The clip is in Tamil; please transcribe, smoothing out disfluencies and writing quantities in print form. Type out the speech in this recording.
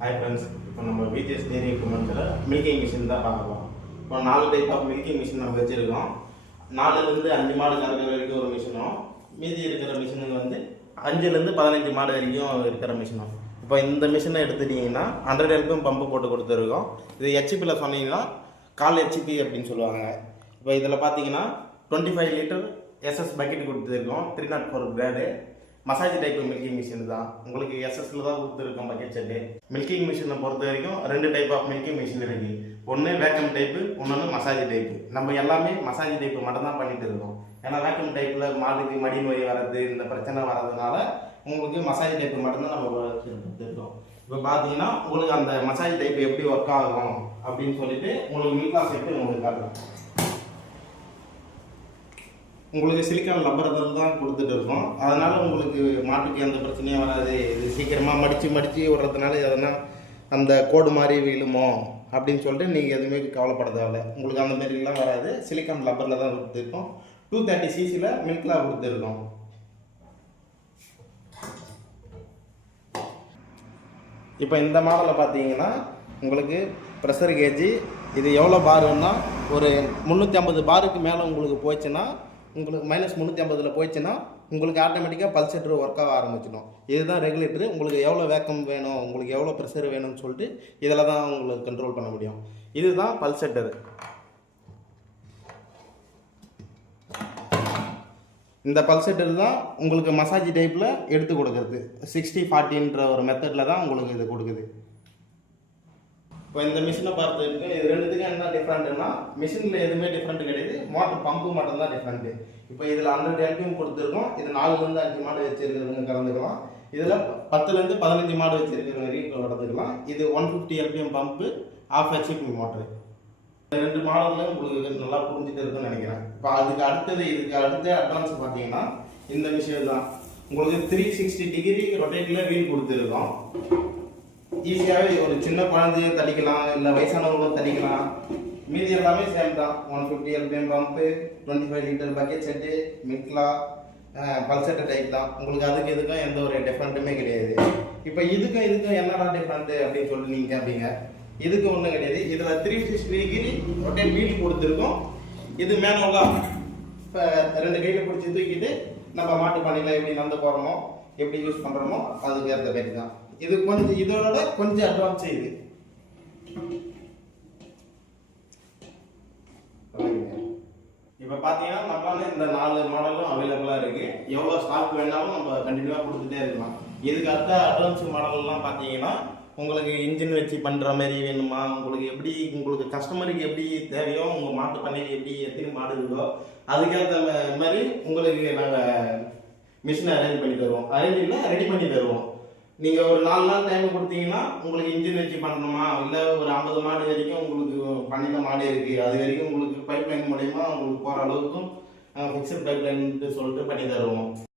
ஹாய் ஃப்ரெண்ட்ஸ், இப்போ நம்ம விஜிஎஸ் டெய்ரி எக்யூப்மெண்ட்ஸில் மில்கிங் மிஷின் தான் பார்க்கலாம். இப்போ 4 டைப் ஆஃப் மில்கிங் மிஷின் நம்ம வச்சுருக்கோம். 4லேருந்து 5 மாடு கறக்கிற வரைக்கும் ஒரு மிஷினும், மீதி இருக்கிற மிஷினுங்க வந்து 5லேருந்து 15 மாடு வரைக்கும் இருக்கிற மிஷினும். இப்போ இந்த மிஷினை எடுத்துட்டிங்கன்னா 100 LPM பம்பு போட்டு கொடுத்துருக்கோம். இது ஹெச்பியில் சொன்னீங்கன்னா கால் ஹெச்பி அப்படின்னு சொல்லுவாங்க. இப்போ இதில் பார்த்தீங்கன்னா 25 லிட்டர் எஸ்எஸ் பக்கெட் கொடுத்துருக்கோம். 304 grade massage type milking machine தான். உங்களுக்கு எஸ்எஸ்ல தான் கொடுத்துருக்கோம் பக்கெட் செட்டு. மில்கிங் மிஷினை பொறுத்த வரைக்கும் 2 டைப் ஆஃப் மில்கிங் மிஷின் இருக்கு. ஒன்று வேக்கம் டைப்பு, இன்னொன்று மசாஜ் டைப்பு. நம்ம எல்லாமே மசாஜ் டைப்பு மட்டும் தான் பண்ணிட்டு இருக்கோம். ஏன்னா வேக்கம் டைப்பில் மாடுக்கு மடி நோய் வர்றது, இந்த பிரச்சனை வர்றதுனால உங்களுக்கு மசாஜ் டைப்பு மட்டும்தான் நம்ம கொடுத்துருக்கோம். இப்போ பார்த்தீங்கன்னா உங்களுக்கு அந்த மசாஜ் டைப்பு எப்படி ஒர்க் ஆகும் அப்படின்னு சொல்லிட்டு உங்களுக்கு மில்கா செட்டு உங்களுக்கு காட்டுறோம். உங்களுக்கு சிலிக்கான் லப்பர் தான் கொடுத்துட்டு இருக்கோம். அதனால் உங்களுக்கு மாட்டுக்கு எந்த பிரச்சனையும் வராது. இது சீக்கிரமாக மடித்து விடுறதுனால எதனா அந்த கோடு மாதிரி விழுமோ அப்படின்னு சொல்லிட்டு நீங்கள் எதுவுமே கவலைப்பட தேவையில்லை. உங்களுக்கு அந்த மாதிரிலாம் வராது. சிலிக்கான் லப்பரில் தான் கொடுத்துருக்கோம். 230 cc மில்க்லாம் கொடுத்துருக்கோம். இப்போ இந்த மாடலில் பார்த்தீங்கன்னா உங்களுக்கு ப்ரெஷர் கேஜி இது எவ்வளோ பாருன்னா ஒரு 350 பாருக்கு மேலே உங்களுக்கு போச்சுன்னா, உங்களுக்கு -350 போயிடுச்சுன்னா உங்களுக்கு ஆட்டோமேட்டிக்காக பல்செட்ரு ஒர்க் ஆக ஆரம்பிச்சிடும். இதுதான் ரெகுலேட்டரு. உங்களுக்கு எவ்வளோ வேக்கம் வேணும், உங்களுக்கு எவ்வளோ ப்ரெஷர் வேணும்னு சொல்லிட்டு இதில் தான் உங்களுக்கு கண்ட்ரோல் பண்ண முடியும். இதுதான் பல்செட்டரு. இந்த பல்செட்டர் தான் உங்களுக்கு மசாஜ் டைப்பில் எடுத்து கொடுக்குறது. 60-40ன்ற ஒரு மெத்தடில் தான் உங்களுக்கு இது கொடுக்குது. இப்போ இந்த மிஷினை பார்த்துருக்கு, இது ரெண்டுத்துக்கும் என்ன டிஃப்ரெண்ட்னா, மிஷினில் எதுவுமே டிஃப்ரெண்ட் கிடையாது. மோட்டர் பம்பு மட்டும் தான் டிஃப்ரெண்ட்டு. இப்போ இதில் 100 LPM கொடுத்துருக்கோம். இது 4லேருந்து 5 மாடு வச்சுருக்கிறவங்க கலந்துக்கலாம். இதில் 10லேருந்து 15 மாடு வச்சுருக்கிறவங்க ரீட்டில் கலந்துக்கலாம். இது 150 LPM பம்பு, 1/2 HP மோட்டரு. இந்த 2 மாடலில் உங்களுக்கு நல்லா புரிஞ்சுட்டு இருக்குன்னு நினைக்கிறேன். இப்போ இதுக்கு அடுத்த அட்வான்ஸ் பார்த்தீங்கன்னா இந்த விஷயம் தான். உங்களுக்கு 360 டிகிரி ரொட்டேட்டில் வீல் கொடுத்துருக்கோம். ஈஸியாகவே ஒரு சின்ன குழந்தைய தடிக்கலாம், இல்லை வயசானவங்களும் தடிக்கலாம். மீதி எல்லாமே சேம் தான். 150 LPM pump, 25 litre bucket set, மிக்லா, பல்செட்டு டைப் தான். உங்களுக்கு அதுக்கு இதுக்கும் எந்த ஒரு டிஃப்ரெண்ட்டுமே கிடையாது. இப்போ இதுக்கும் என்னடா டிஃப்ரெண்ட்டு அப்படின்னு சொல்லி நீங்கள் கேட்பீங்க. இதுக்கு ஒன்றும் கிடையாது. இதில் 360 டிகிரி ரொட்டேட் வீல் கொடுத்துருக்கோம். இது மேனுவலாக இப்போ 2 கையில் பிடிச்சி தூக்கிட்டு நம்ம மாட்டு பண்ணையில் எப்படி நடந்து போகிறோமோ, எப்படி யூஸ் பண்ணுறோமோ அதுக்கு ஏற்ற மாதிரி தான். இது கொஞ்சம் இதோட கொஞ்சம் அட்வான்ஸ். இது இப்போ பார்த்தீங்கன்னா நம்மளால இந்த 4 மாடலும் அவைலபிளாக இருக்குது. எவ்வளோ ஸ்டாக் வேணாலும் நம்ம கண்டினியூவாக கொடுத்துட்டே இருக்கலாம். இதுக்கு அடுத்த அட்வான்ஸ் மாடல்லாம் பார்த்தீங்கன்னா உங்களுக்கு இன்ஜின் வச்சு பண்ணுற மாதிரி வேணுமா, உங்களுக்கு கஸ்டமருக்கு எப்படி தேவையோ, உங்கள் மாட்டு பண்ணைக்கு எப்படி எத்தனை மாடு இருக்கோ அதுக்கேற்ற மாதிரி உங்களுக்கு நாங்கள் மிஷினை அரேஞ்ச் பண்ணி தருவோம். அரேஞ்ச் இல்லை, ரெடி பண்ணி தருவோம். நீங்கள் ஒரு 4 நாள் டைம் கொடுத்தீங்கன்னா உங்களுக்கு இன்ஜின் வச்சு பண்ணணுமா, இல்லை ஒரு 50 மாடு வரைக்கும் உங்களுக்கு பண்ணின மாடு இருக்குது, அது வரைக்கும் உங்களுக்கு பைப் லைன் மூலயமா உங்களுக்கு போகிற அளவுக்கும் ஃபிக்ஸட் பைப் லைன்ட்டு சொல்லிட்டு பண்ணி தருவோம்.